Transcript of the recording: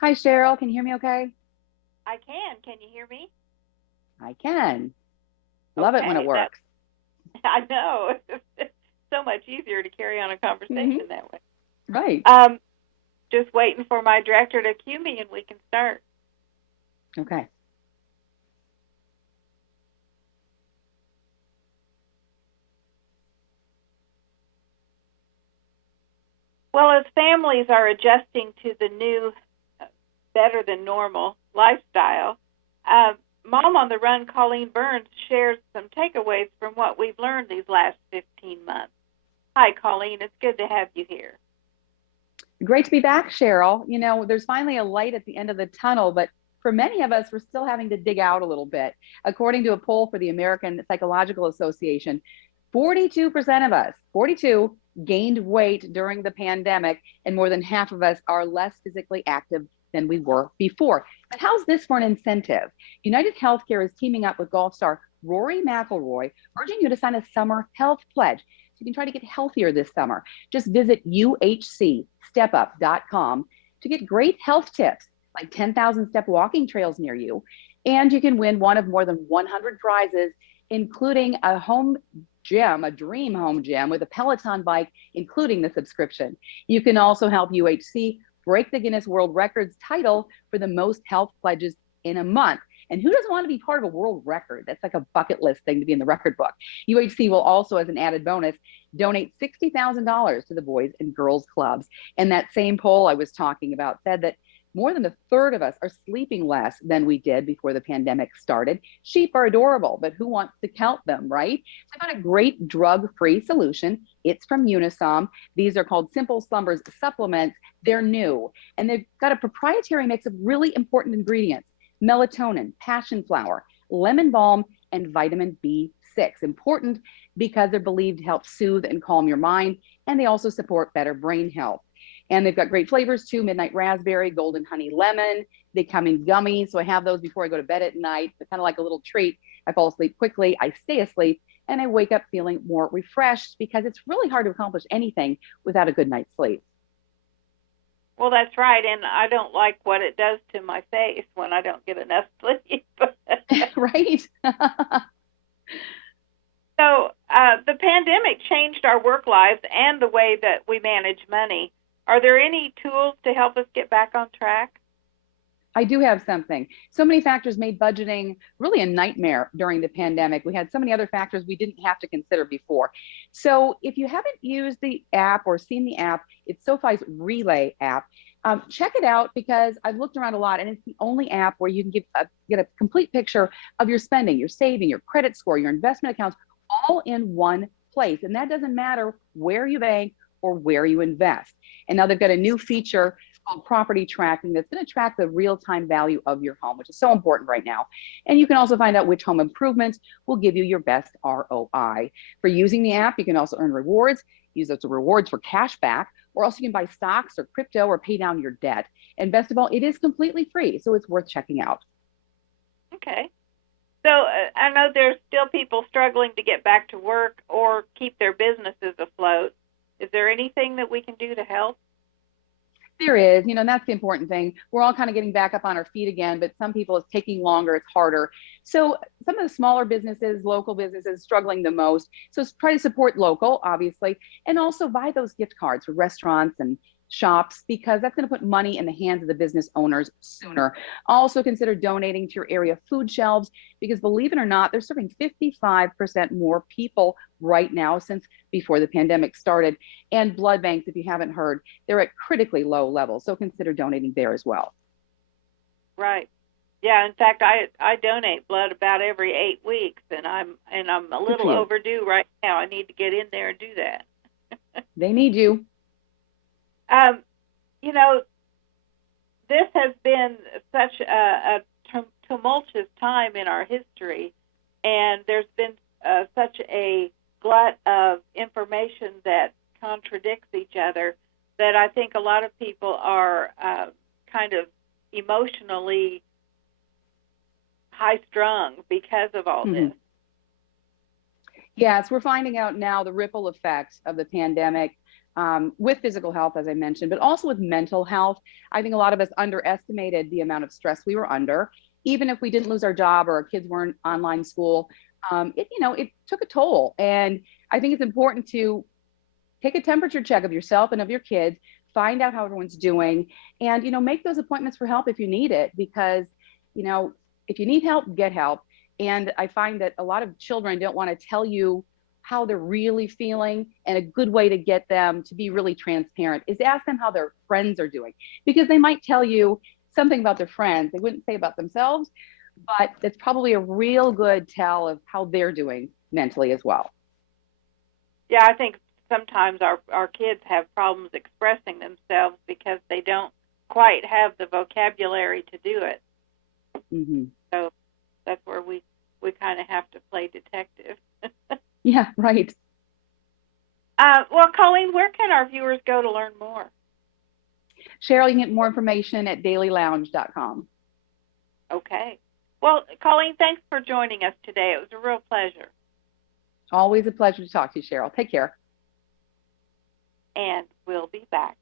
Hi, Cheryl. Can you hear me okay? I can. Can you hear me? I can. Love it when it Okay, that works. I know. It's so much easier to carry on a Hmm. conversation that way. Right. Um, just waiting for my director to cue me and we can start. Okay. Well, as families are adjusting to the new, uh, better than normal lifestyle, uh, Mom on the Run, Colleen Burns, shares some takeaways from what we've learned these last 15 months. Hi, Colleen. It's good to have you here. Great to be back, Cheryl. There's finally a light at the end of the tunnel, but for many of us, we're still having to dig out a little bit. According to a poll for the American Psychological Association, 42% of us, 42, gained weight during the pandemic, and more than half of us are less physically active than we were before. But how's this for an incentive? United Healthcare is teaming up with golf star Rory McIlroy, urging you to sign a summer health pledge so you can try to get healthier this summer. Just visit uhcstepup.com to get great health tips like 10,000 step walking trails near you. And you can win one of more than 100 prizes, including a home gym, a dream home gym with a Peloton bike, including the subscription. You can also help UHC break the Guinness World Records title for the most health pledges in a month. And who doesn't want to be part of a world record? That's like a bucket list thing to be in the record book. UHC will also, as an added bonus, donate $60,000 to the Boys and Girls Clubs. And that same poll I was talking about said that more than a third of us are sleeping less than we did before the pandemic started. Sheep are adorable, but who wants to count them, right? So I got a great drug-free solution. It's from Unisom. These are called Simple Slumbers supplements. They're new, and they've got a proprietary mix of really important ingredients: melatonin, passion flower, lemon balm, and vitamin B6. Important because they're believed to help soothe and calm your mind, and they also support better brain health. And they've got great flavors too: midnight raspberry, golden honey lemon. They come in gummies. So I have those before I go to bed at night. They're kind of like a little treat. I fall asleep quickly, I stay asleep, and I wake up feeling more refreshed because it's really hard to accomplish anything without a good night's sleep. Well, that's right, and I don't like what it does to my face when I don't get enough sleep. Right? So, the pandemic changed our work lives and the way that we manage money. Are there any tools to help us get back on track? I do have something. So many factors made budgeting really a nightmare during the pandemic. We had so many other factors we didn't have to consider before. So if you haven't used the app or seen the app, it's SoFi's Relay app. Check it out because I've looked around a lot, and it's the only app where you can get a complete picture of your spending, your saving, your credit score, your investment accounts, all in one place. And that doesn't matter where you bank or where you invest. And now they've got a new feature called property tracking that's going to track the real time value of your home, which is so important right now. And you can also find out which home improvements will give you your best ROI. For using the app, you can also earn rewards, use those rewards for cash back, or else you can buy stocks or crypto or pay down your debt. And best of all, it is completely free, so it's worth checking out. Okay. So, I know there's still people struggling to get back to work or keep their businesses afloat. Is there anything that we can do to help? There is, and that's the important thing. We're all kind of getting back up on our feet again, but some people it's taking longer, it's harder. So some of the smaller businesses, local businesses struggling the most. So try to support local, obviously, and also buy those gift cards for restaurants and shops because that's going to put money in the hands of the business owners sooner. Also consider donating to your area food shelves because believe it or not, they're serving 55% more people right now since before the pandemic started. And blood banks, if you haven't heard, they're at critically low levels. So consider donating there as well. Right. Yeah, in fact, I donate blood about every 8 weeks, and I'm a Good for little you. overdue right now. I need to get in there and do that. They need you. Um, you know, this has been such a tumultuous time in our history, and there's been such a glut of information that contradicts each other that I think a lot of people are kind of emotionally high strung because of all Mm-hmm. this. Yes, we're finding out now the ripple effects of the pandemic. with physical health, as I mentioned, but also with mental health. I think a lot of us underestimated the amount of stress we were under. Even if we didn't lose our job or our kids weren't online school, it took a toll. And I think it's important to take a temperature check of yourself and of your kids, find out how everyone's doing, and make those appointments for help if you need it, because you know if you need help, get help. And I find that a lot of children don't want to tell you how they're really feeling, and a good way to get them to be really transparent is ask them how their friends are doing, because they might tell you something about their friends they wouldn't say about themselves, but it's probably a real good tell of how they're doing mentally as well. Yeah, I think sometimes our kids have problems expressing themselves because they don't quite have the vocabulary to do it. Mm-hmm. So that's where we kind of have to play detective. Yeah, right. Well, Colleen, where can our viewers go to learn more? Cheryl, you can get more information at dailylounge.com. Okay. Well, Colleen, thanks for joining us today. It was a real pleasure. Always a pleasure to talk to you, Cheryl. Take care. And we'll be back.